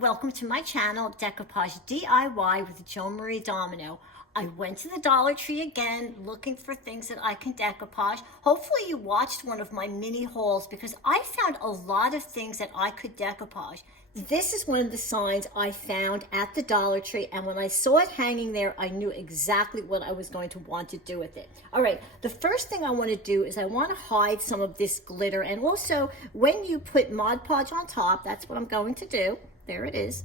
welcome to my channel, Decoupage D.I.Y with Joan-Marie Domino. I went to the Dollar Tree again looking for things that I can decoupage. Hopefully you watched one of my mini hauls because I found a lot of things that I could decoupage. This is one of the signs I found at the Dollar Tree, and when I saw it hanging there, I knew exactly what I was going to want to do with it. All right, the first thing I want to do is I want to hide some of this glitter, and also when you put Mod Podge on top, that's what I'm going to do. There it is.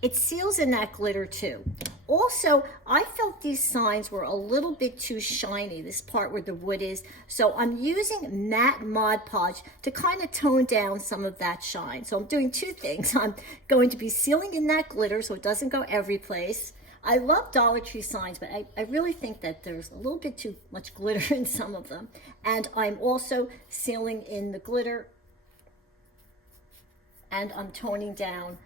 It seals in that glitter too. Also, I felt these signs were a little bit too shiny, this part where the wood is, so I'm using matte Mod Podge to kind of tone down some of that shine. So I'm doing two things. I'm going to be sealing in that glitter so it doesn't go every place. I love Dollar Tree signs, but I really think that there's a little bit too much glitter in some of them. And I'm also sealing in the glitter, and I'm toning down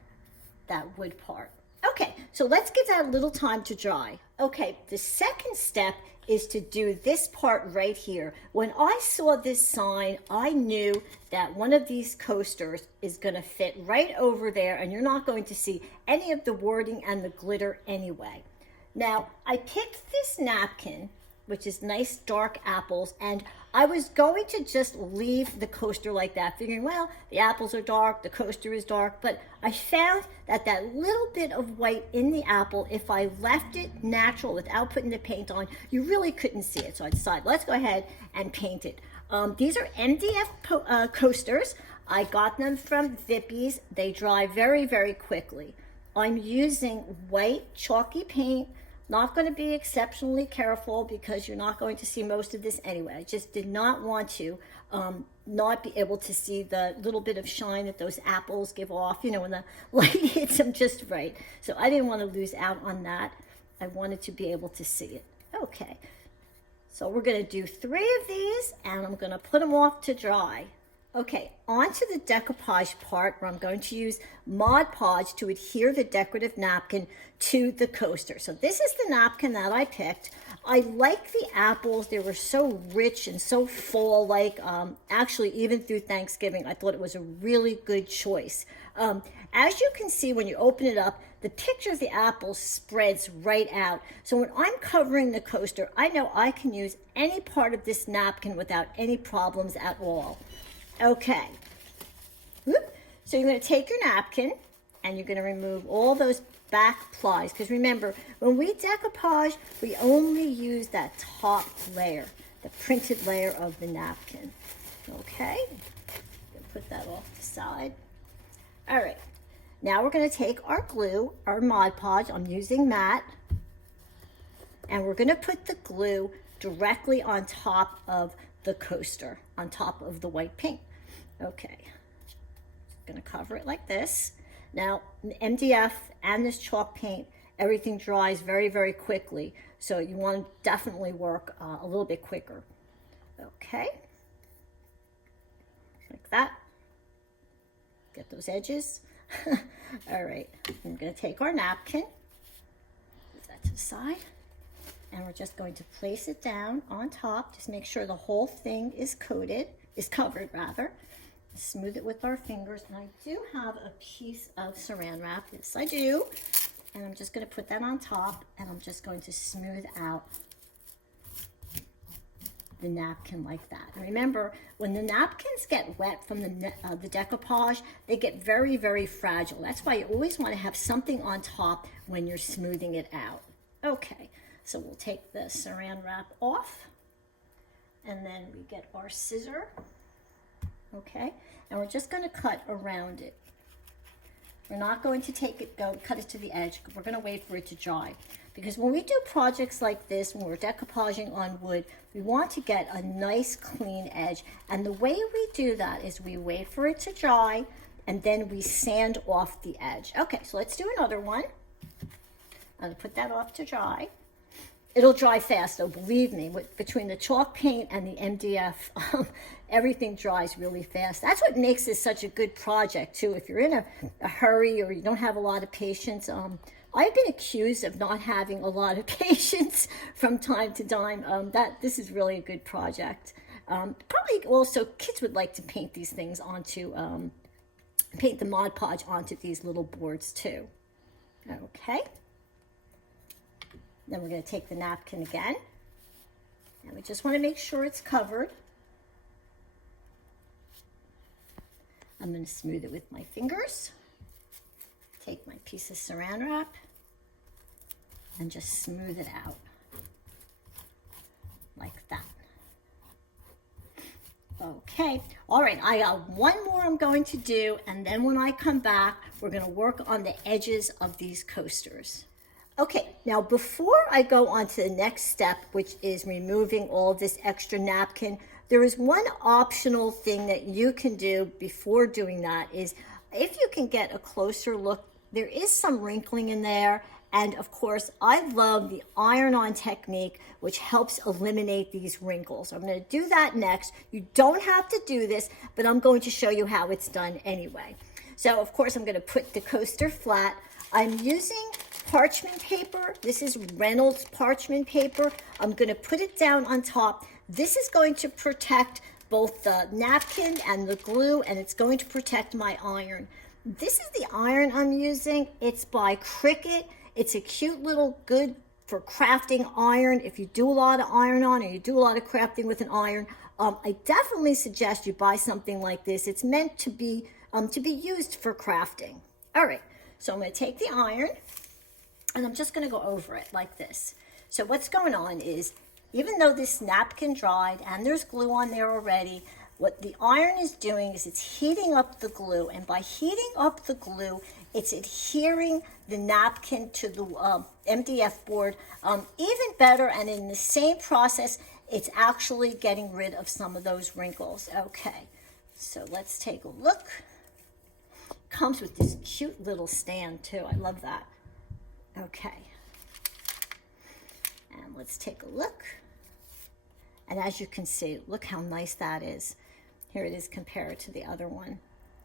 that wood part. Okay, so let's give that a little time to dry. Okay, the second step is to do this part right here. When I saw this sign, I knew that one of these coasters is going to fit right over there, and you're not going to see any of the wording and the glitter anyway. Now, I picked this napkin, which is nice dark apples, and I was going to just leave the coaster like that, figuring, well, the apples are dark, the coaster is dark, but I found that that little bit of white in the apple, if I left it natural without putting the paint on, you really couldn't see it. So I decided, let's go ahead and paint it. These are MDF coasters. I got them from Vippies. They dry very, very quickly. I'm using white chalky paint. Not going to be exceptionally careful because you're not going to see most of this anyway. I just did not want to not be able to see the little bit of shine that those apples give off, you know, when the light hits them just right. So I didn't want to lose out on that. I wanted to be able to see it. Okay, so we're going to do 3 of these, and I'm going to put them off to dry. Okay, on to the decoupage part where I'm going to use Mod Podge to adhere the decorative napkin to the coaster. So this is the napkin that I picked. I like the apples. They were so rich and so fall-like. Actually, even through Thanksgiving, I thought it was a really good choice. As you can see when you open it up, the picture of the apple spreads right out. So when I'm covering the coaster, I know I can use any part of this napkin without any problems at all. Okay, whoop. So you're going to take your napkin and you're going to remove all those back plies, because remember, when we decoupage, we only use that top layer, the printed layer of the napkin. Okay, put that off the side. All right, now we're going to take our glue, our Mod Podge. I'm using matte, and we're going to put the glue directly on top of the coaster, on top of the white paint. Okay, I'm gonna cover it like this. Now, MDF and this chalk paint, everything dries very, very quickly, so you want to definitely work a little bit quicker. Okay, like that. Get those edges. All right, I'm gonna take our napkin, put that to the side, and we're just going to place it down on top. Just make sure the whole thing is covered rather. Smooth it with our fingers, and I do have a piece of saran wrap. Yes, I do. And I'm just going to put that on top, and I'm just going to smooth out the napkin like that. And remember, when the napkins get wet from the decoupage, they get very, very fragile. That's why you always want to have something on top when you're smoothing it out. Okay. So we'll take the saran wrap off, and then we get our scissor, okay? And we're just going to cut around it. We're not going to cut it to the edge. We're going to wait for it to dry. Because when we do projects like this, when we're decoupaging on wood, we want to get a nice clean edge. And the way we do that is we wait for it to dry, and then we sand off the edge. Okay, so let's do another one. I'm going to put that off to dry. It'll dry fast, though, believe me. Between the chalk paint and the MDF, everything dries really fast. That's what makes this such a good project, too. If you're in a hurry or you don't have a lot of patience, I've been accused of not having a lot of patience from time to time. This is really a good project. Probably also kids would like to paint these things onto paint the Mod Podge onto these little boards too. Okay. Then we're going to take the napkin again. And we just want to make sure it's covered. I'm going to smooth it with my fingers. Take my piece of saran wrap and just smooth it out like that. Okay, all right, I got one more I'm going to do, and then when I come back, we're going to work on the edges of these coasters. Okay, now before I go on to the next step, which is removing all of this extra napkin, there is one optional thing that you can do before doing that is if you can get a closer look, there is some wrinkling in there. And of course, I love the iron-on technique, which helps eliminate these wrinkles. I'm going to do that next. You don't have to do this, but I'm going to show you how it's done anyway. So of course, I'm going to put the coaster flat. I'm using parchment paper. This is Reynolds parchment paper. I'm going to put it down on top. This is going to protect both the napkin and the glue, and it's going to protect my iron. This is the iron I'm using. It's by Cricut. It's a cute little good for crafting iron. If you do a lot of iron on or you do a lot of crafting with an iron, I definitely suggest you buy something like this. It's meant to be used for crafting. All right, so I'm going to take the iron and I'm just going to go over it like this. So what's going on is, even though this napkin dried and there's glue on there already, what the iron is doing is it's heating up the glue, and by heating up the glue, it's adhering the napkin to the MDF board even better, and in the same process, it's actually getting rid of some of those wrinkles. Okay, so let's take a look. Comes with this cute little stand too. I love that. Okay, and let's take a look. And as you can see, look how nice that is. Here it is compared to the other one.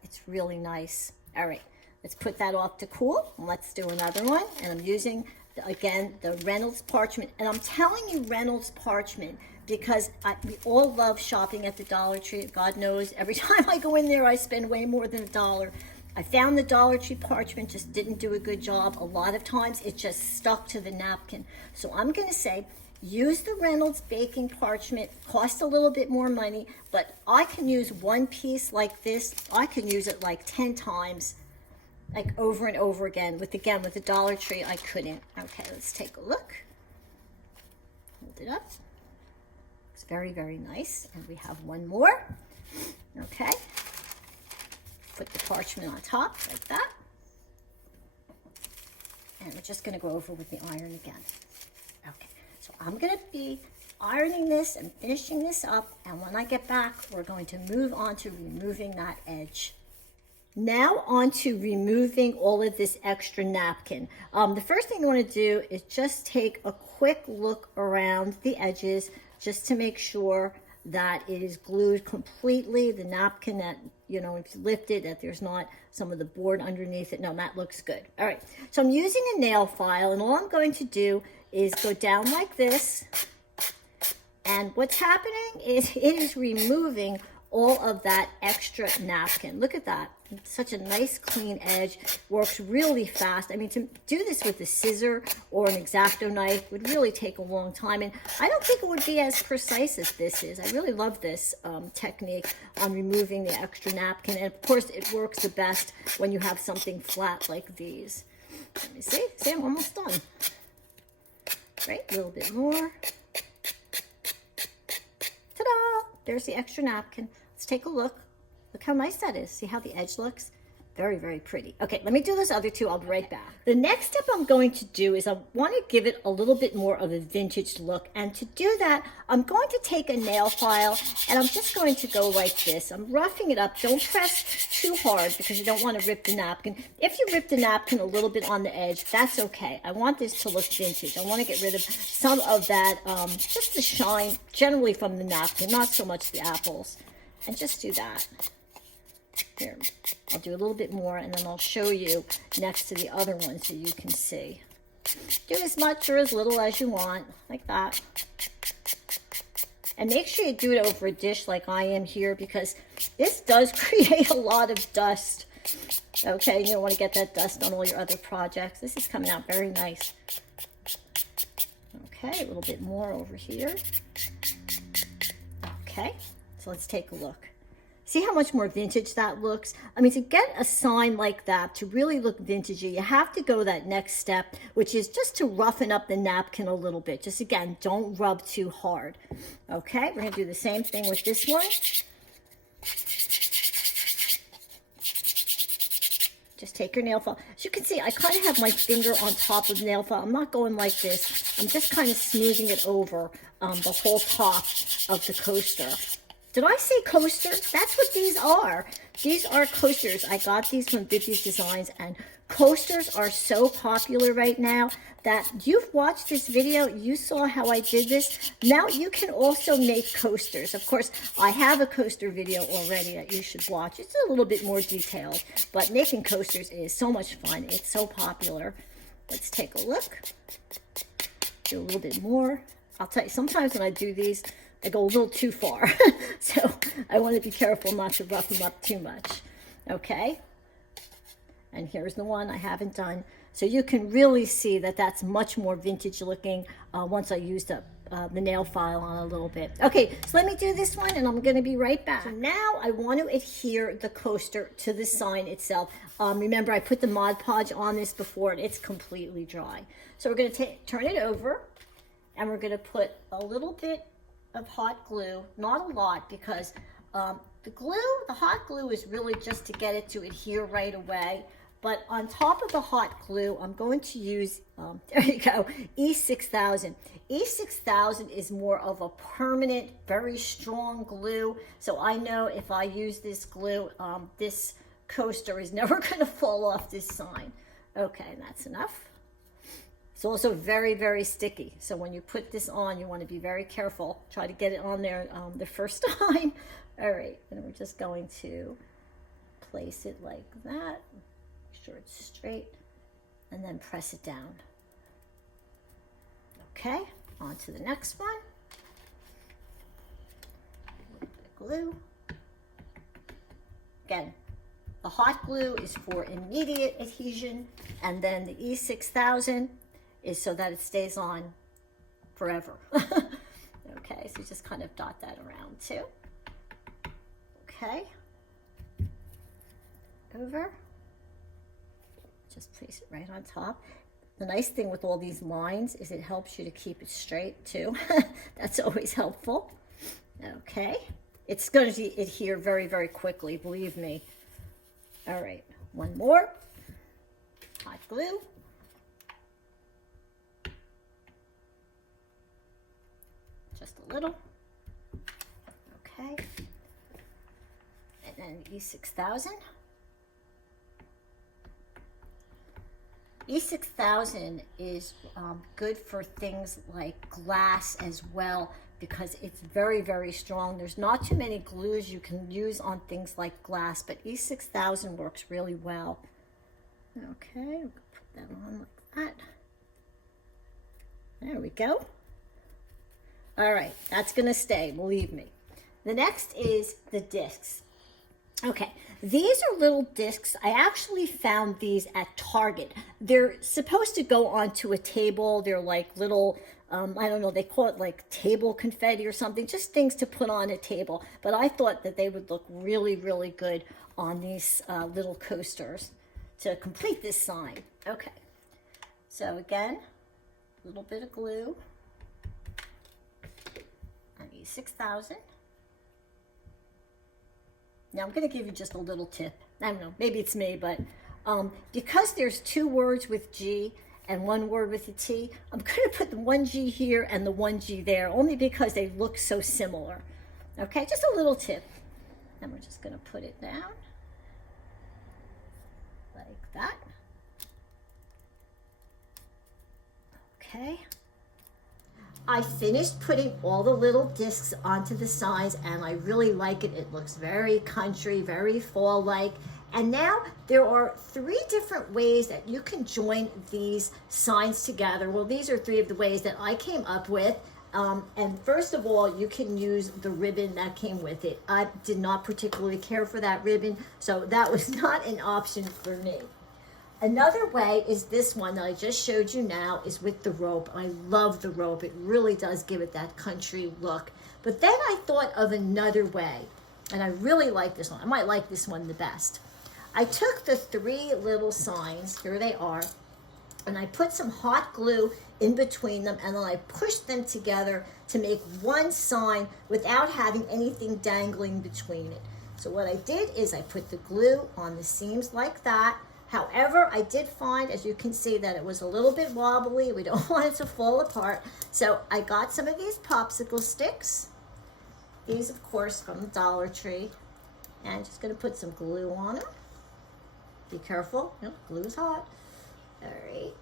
It's really nice. All right, let's put that off to cool. Let's do another one. And I'm using, again, the Reynolds parchment. And I'm telling you Reynolds parchment because we all love shopping at the Dollar Tree. God knows, every time I go in there, I spend way more than $1. I found the Dollar Tree parchment just didn't do a good job. A lot of times it just stuck to the napkin. So I'm going to say, use the Reynolds baking parchment. Costs a little bit more money, but I can use one piece like this. I can use it like 10 times, like over and over again. With the Dollar Tree, I couldn't. Okay, let's take a look. Hold it up. It's very, very nice. And we have one more. Okay. Put the parchment on top like that. And we're just going to go over with the iron again. Okay. So I'm going to be ironing this and finishing this up, and when I get back, we're going to move on to removing that edge. Now on to removing all of this extra napkin. The first thing you want to do is just take a quick look around the edges just to make sure that it is glued completely. The napkin, that, you know, if you lift it, that there's not some of the board underneath it. No, that looks good. All right, so I'm using a nail file, and all I'm going to do is go down like this, and what's happening is it is removing all of that extra napkin. Look at that. It's such a nice clean edge. Works really fast. I mean, to do this with a scissor or an X-Acto knife would really take a long time, and I don't think it would be as precise as this is. I really love this technique on removing the extra napkin, and of course it works the best when you have something flat like these. Let me see. See, I'm almost done. Right, a little bit more. Ta-da! There's the extra napkin. Let's take a look. Look how nice that is. See how the edge looks? Very, very pretty. Okay, let me do those other two. I'll be right back. The next step I'm going to do is I want to give it a little bit more of a vintage look. And to do that, I'm going to take a nail file and I'm just going to go like this. I'm roughing it up. Don't press too hard because you don't want to rip the napkin. If you rip the napkin a little bit on the edge, that's okay. I want this to look vintage. I want to get rid of some of that, just the shine, generally from the napkin, not so much the apples. And just do that. Here, I'll do a little bit more, and then I'll show you next to the other one so you can see. Do as much or as little as you want, like that. And make sure you do it over a dish like I am here, because this does create a lot of dust. Okay, you don't want to get that dust on all your other projects. This is coming out very nice. Okay, a little bit more over here. Okay, so let's take a look. See how much more vintage that looks? I mean, to get a sign like that to really look vintagey, you have to go that next step, which is just to roughen up the napkin a little bit. Just again, don't rub too hard. Okay, we're gonna do the same thing with this one. Just take your nail file. As you can see, I kind of have my finger on top of the nail file. I'm not going like this. I'm just kind of smoothing it over the whole top of the coaster. Did I say coaster? That's what these are. These are coasters. I got these from Vippies Designs, and coasters are so popular right now that you've watched this video, you saw how I did this. Now you can also make coasters. Of course, I have a coaster video already that you should watch. It's a little bit more detailed, but making coasters is so much fun. It's so popular. Let's take a look. Do a little bit more. I'll tell you, sometimes when I do these, I go a little too far. So I want to be careful not to rough them up too much. Okay. And here's the one I haven't done. So you can really see that that's much more vintage looking once I used up the nail file on a little bit. Okay, so let me do this one and I'm going to be right back. So now I want to adhere the coaster to the sign itself. Remember, I put the Mod Podge on this before and it's completely dry. So we're going to turn it over and we're going to put a little bit of hot glue, not a lot, because the hot glue is really just to get it to adhere right away. But on top of the hot glue, I'm going to use, there you go, E6000. E6000 is more of a permanent, very strong glue. So I know if I use this glue, this coaster is never going to fall off this sign. Okay, that's enough. It's also very, very sticky. So when you put this on, you want to be very careful. Try to get it on there the first time. All right, and we're just going to place it like that. Make sure it's straight, and then press it down. Okay, on to the next one. A little bit of glue. Again, the hot glue is for immediate adhesion, and then the E6000 is so that it stays on forever. Okay, so just kind of dot that around too. Okay, over. Just place it right on top. The nice thing with all these lines is it helps you to keep it straight too. That's always helpful. Okay, it's going to adhere very, very quickly, believe me. All right, one more. Hot glue. Just a little. Okay. And then E6000. E6000 is good for things like glass as well because it's very, very strong. There's not too many glues you can use on things like glass, but E6000 works really well. Okay, we'll put that on like that. There we go. All right, that's gonna stay, believe me. The next is the discs. Okay, these are little discs. I actually found these at Target. They're supposed to go onto a table. They're like little, I don't know, they call it like table confetti or something, just things to put on a table. But I thought that they would look really, really good on these little coasters to complete this sign. Okay, so again, a little bit of glue. I need 6,000. Now I'm going to give you just a little tip. I don't know, maybe it's me, but because there's two words with G and one word with a T, I'm going to put the one G here and the one G there, only because they look so similar. Okay, just a little tip. And we're just going to put it down like that. Okay. I finished putting all the little discs onto the signs and I really like it. It looks very country, very fall-like. And now there are 3 different ways that you can join these signs together. Well, these are 3 of the ways that I came up with. And first of all, you can use the ribbon that came with it. I did not particularly care for that ribbon, so that was not an option for me. Another way is this one that I just showed you now, is with the rope. I love the rope. It really does give it that country look. But then I thought of another way, and I really like this one. I might like this one the best. I took the 3 little signs, here they are, and I put some hot glue in between them, and then I pushed them together to make one sign without having anything dangling between it. So what I did is I put the glue on the seams like that. However, I did find, as you can see, that it was a little bit wobbly. We don't want it to fall apart. So I got some of these popsicle sticks. These, of course, from the Dollar Tree. And I'm just going to put some glue on them. Be careful. No, glue is hot. All right.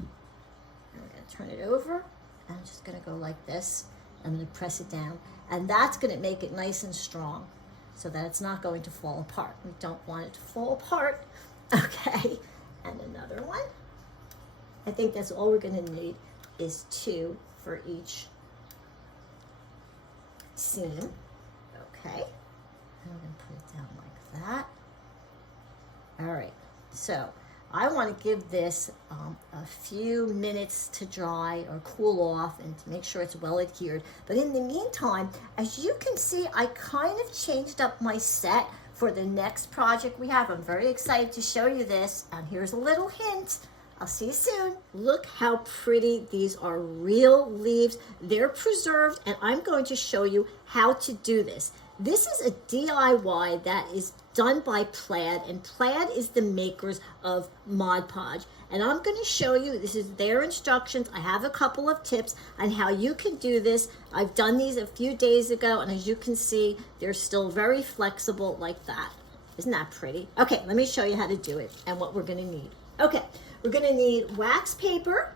I'm going to turn it over. I'm just going to go like this. I'm going to press it down. And that's going to make it nice and strong so that it's not going to fall apart. We don't want it to fall apart. Okay. And another one. I think that's all we're going to need is 2 for each seam. Okay. I'm going to put it down like that. All right. So I want to give this a few minutes to dry or cool off and to make sure it's well adhered. But in the meantime, as you can see, I kind of changed up my set for the next project we have. I'm very excited to show you this. And here's a little hint. I'll see you soon. Look how pretty these are. Real leaves. They're preserved, and I'm going to show you how to do this. This is a DIY that is done by Plaid, and Plaid is the makers of Mod Podge. And I'm going to show you, this is their instructions. I have a couple of tips on how you can do this. I've done these a few days ago, and as you can see, they're still very flexible like that. Isn't that pretty? Okay, let me show you how to do it and what we're going to need. Okay, we're going to need wax paper.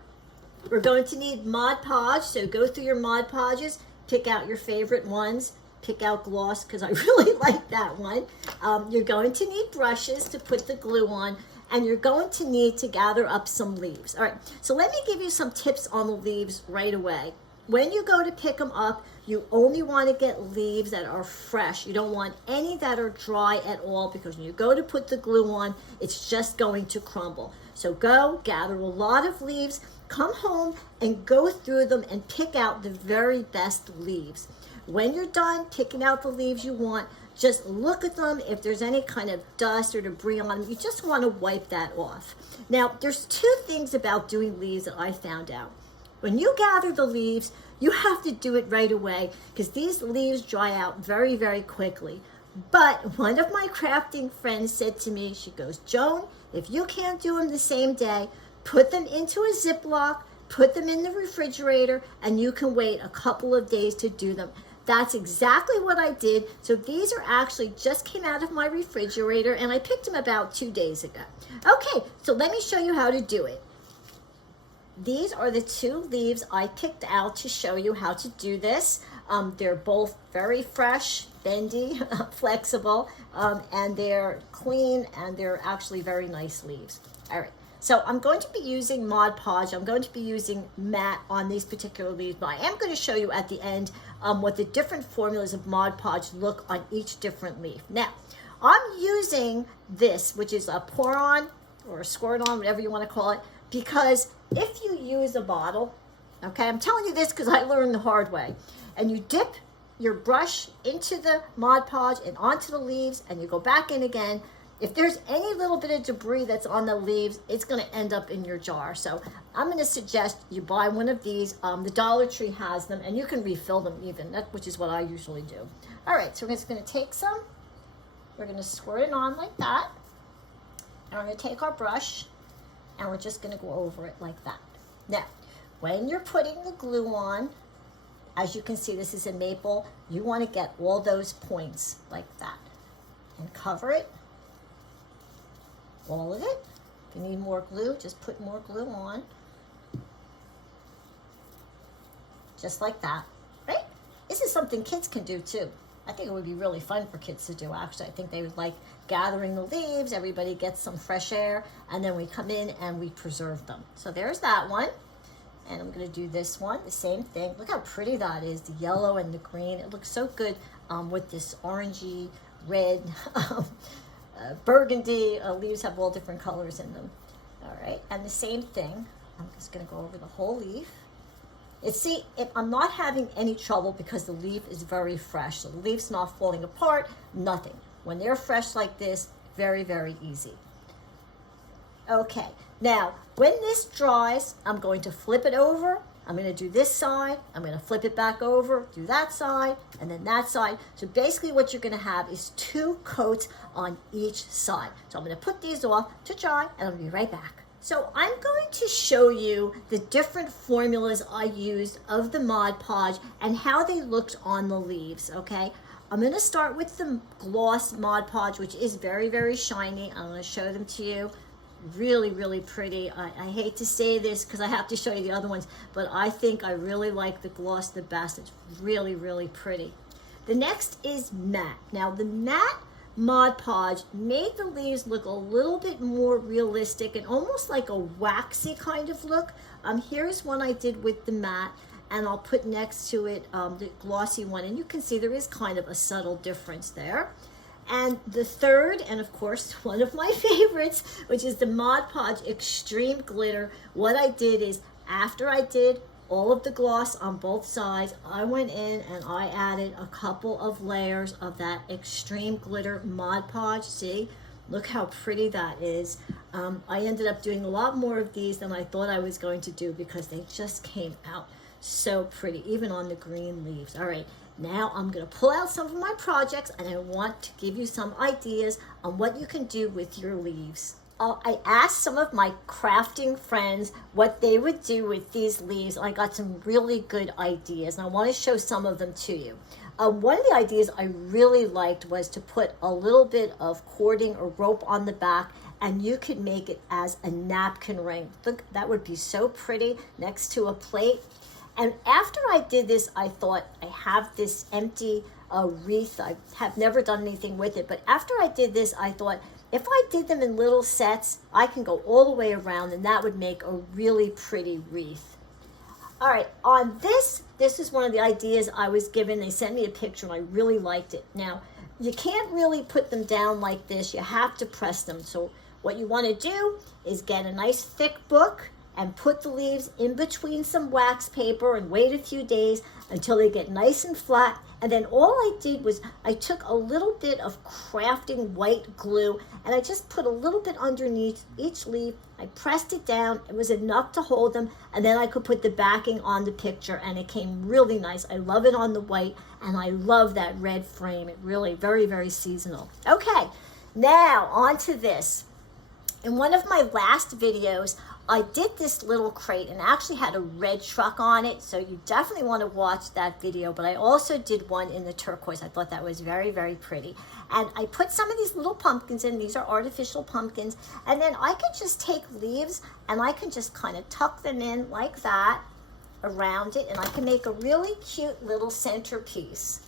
We're going to need Mod Podge, so go through your Mod Podges, pick out your favorite ones. Pick out gloss because I really like that one. You're going to need brushes to put the glue on, and you're going to need to gather up some leaves. All right, so let me give you some tips on the leaves right away. When you go to pick them up, you only want to get leaves that are fresh. You don't want any that are dry at all, because when you go to put the glue on, it's just going to crumble. So go gather a lot of leaves, come home and go through them and pick out the very best leaves. When you're done picking out the leaves you want, just look at them. If there's any kind of dust or debris on them, you just want to wipe that off. Now, there's 2 things about doing leaves that I found out. When you gather the leaves, you have to do it right away because these leaves dry out very, very quickly. But one of my crafting friends said to me, she goes, Joan, if you can't do them the same day, put them into a Ziploc, put them in the refrigerator, and you can wait a couple of days to do them. That's exactly what I did. So these are actually just came out of my refrigerator, and I picked them about 2 days ago. Okay, so let me show you how to do it. These are the 2 leaves I picked out to show you how to do this. They're both very fresh, bendy, flexible, and they're clean, and they're actually very nice leaves. All right. So I'm going to be using Mod Podge. I'm going to be using matte on these particular leaves, but I am going to show you at the end what the different formulas of Mod Podge look on each different leaf. Now, I'm using this, which is a pour-on or a squirt-on, whatever you want to call it, because if you use a bottle, okay, I'm telling you this because I learned the hard way, and you dip your brush into the Mod Podge and onto the leaves, and you go back in again, if there's any little bit of debris that's on the leaves, it's going to end up in your jar. So I'm going to suggest you buy one of these. The Dollar Tree has them, and you can refill them even, which is what I usually do. All right, so we're just going to take some. We're going to squirt it on like that. And we're going to take our brush, and we're just going to go over it like that. Now, when you're putting the glue on, as you can see, this is a maple. You want to get all those points like that and cover it. All of it. If you need more glue, just put more glue on. Just like that, right? This is something kids can do too. I think it would be really fun for kids to do, actually. I think they would like gathering the leaves, everybody gets some fresh air, and then we come in and we preserve them. So there's that one. And I'm gonna do this one, the same thing. Look how pretty that is, the yellow and the green. It looks so good with this orangey, red, burgundy. Leaves have all different colors in them. All right, and the same thing. I'm just gonna go over the whole leaf. I'm not having any trouble because the leaf is very fresh. So the leaf's not falling apart, nothing. When they're fresh like this, very, very easy. Okay, now when this dries, I'm going to flip it over. I'm going to do this side. I'm going to flip it back over, do that side, and then that side. So basically what you're going to have is 2 coats on each side. So I'm going to put these off to dry, and I'll be right back. So I'm going to show you the different formulas I used of the Mod Podge and how they looked on the leaves, okay? I'm going to start with the gloss Mod Podge, which is very, very shiny. I'm going to show them to you. Really, really pretty. I hate to say this because I have to show you the other ones, but I think I really like the gloss the best. It's really, really pretty. The next is matte. Now, the matte Mod Podge made the leaves look a little bit more realistic and almost like a waxy kind of look. Here's one I did with the matte, and I'll put next to it the glossy one, and you can see there is kind of a subtle difference there. And the third, and of course one of my favorites, which is the Mod Podge Extreme Glitter. What I did is, after I did all of the gloss on both sides, I went in and I added a couple of layers of that Extreme Glitter Mod Podge. See, look how pretty that is. I ended up doing a lot more of these than I thought I was going to do because they just came out so pretty, even on the green leaves. All right. Now I'm going to pull out some of my projects, and I want to give you some ideas on what you can do with your leaves. I asked some of my crafting friends what they would do with these leaves. I got some really good ideas, and I want to show some of them to you. One of the ideas I really liked was to put a little bit of cording or rope on the back, and you could make it as a napkin ring. Look, that would be so pretty next to a plate. And after I did this, I thought, I have this empty wreath. I have never done anything with it. But after I did this, I thought, if I did them in little sets, I can go all the way around, and that would make a really pretty wreath. All right, on this is one of the ideas I was given. They sent me a picture, and I really liked it. Now, you can't really put them down like this. You have to press them. So what you want to do is get a nice thick book and put the leaves in between some wax paper and wait a few days until they get nice and flat. And then all I did was I took a little bit of crafting white glue, and I just put a little bit underneath each leaf. I pressed it down. It was enough to hold them, and then I could put the backing on the picture, and it came really nice. I love it on the white, and I love that red frame. It really, very, very seasonal. Okay, now on to this. In one of my last videos, I did this little crate and actually had a red truck on it, so you definitely want to watch that video. But I also did one in the turquoise. I thought that was very, very pretty. And I put some of these little pumpkins in. These are artificial pumpkins. And then I could just take leaves and I can just kind of tuck them in like that around it, and I can make a really cute little centerpiece.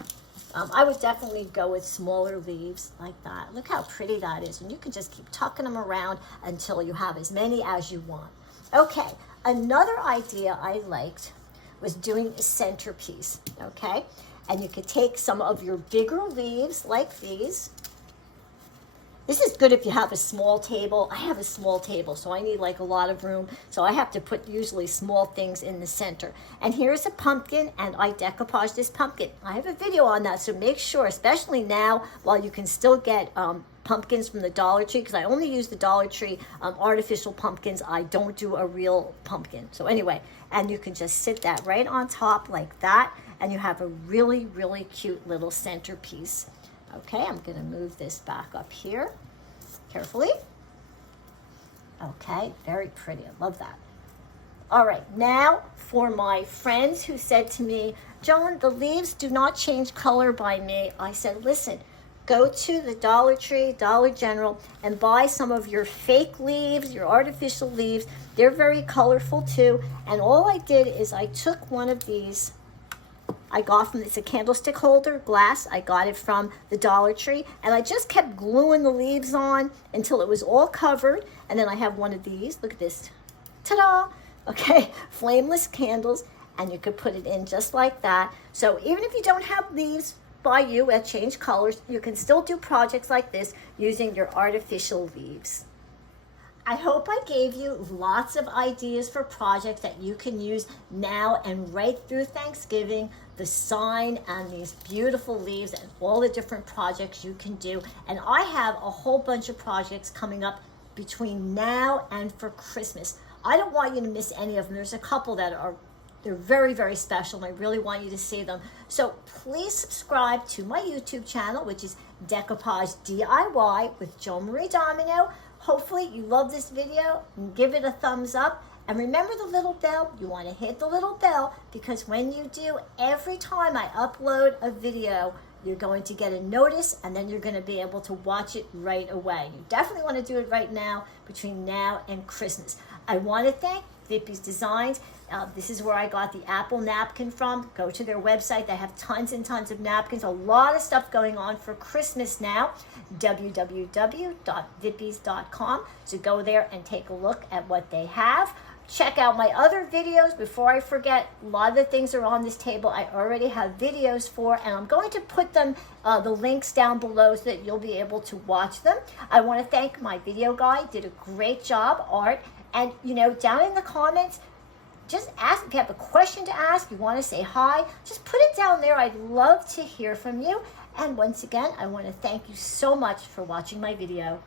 I would definitely go with smaller leaves like that. Look how pretty that is. And you can just keep tucking them around until you have as many as you want. Okay, another idea I liked was doing a centerpiece, okay? And you could take some of your bigger leaves like these. This is good if you have a small table. I have a small table, so I need like a lot of room. So I have to put usually small things in the center. And here's a pumpkin, and I decoupage this pumpkin. I have a video on that, so make sure, especially now, while you can still get pumpkins from the Dollar Tree, because I only use the Dollar Tree artificial pumpkins. I don't do a real pumpkin. So anyway, and you can just sit that right on top like that, and you have a really, really cute little centerpiece. Okay, I'm going to move this back up here carefully. Okay, very pretty. I love that. All right, now for my friends who said to me, Joan, the leaves do not change color by me. I said, listen, go to the Dollar Tree, Dollar General, and buy some of your fake leaves, your artificial leaves. They're very colorful too. And all I did is I took one of these. I got from, it's a candlestick holder, glass. I got it from the Dollar Tree, and I just kept gluing the leaves on until it was all covered. And then I have one of these. Look at this. Ta-da! okay? Flameless candles, and you could put it in just like that. So even if you don't have leaves by you that change colors, you can still do projects like this using your artificial leaves. I hope I gave you lots of ideas for projects that you can use now and right through Thanksgiving, the sign and these beautiful leaves and all the different projects you can do. And I have a whole bunch of projects coming up between now and for Christmas. I don't want you to miss any of them. There's a couple that they're very, very special, and I really want you to see them. So please subscribe to my YouTube channel, which is Decoupage D.I.Y. with Joan-Marie Domino. Hopefully you love this video and give it a thumbs up. And remember the little bell. You want to hit the little bell, because when you do, every time I upload a video, you're going to get a notice, and then you're going to be able to watch it right away. You definitely want to do it right now, between now and Christmas. I want to thank Vippies Designs. This is where I got the apple napkin from. Go to their website. They have tons and tons of napkins. A lot of stuff going on for Christmas now. www.vippies.com. So go there and take a look at what they have. Check out my other videos. Before I forget, a lot of the things are on this table. I already have videos for, and I'm going to put them, the links down below, so that you'll be able to watch them. I want to thank my video guy. Did a great job, Art. And, you know, down in the comments, just ask if you have a question to ask, you want to say hi, just put it down there. I'd love to hear from you. And once again, I want to thank you so much for watching my video.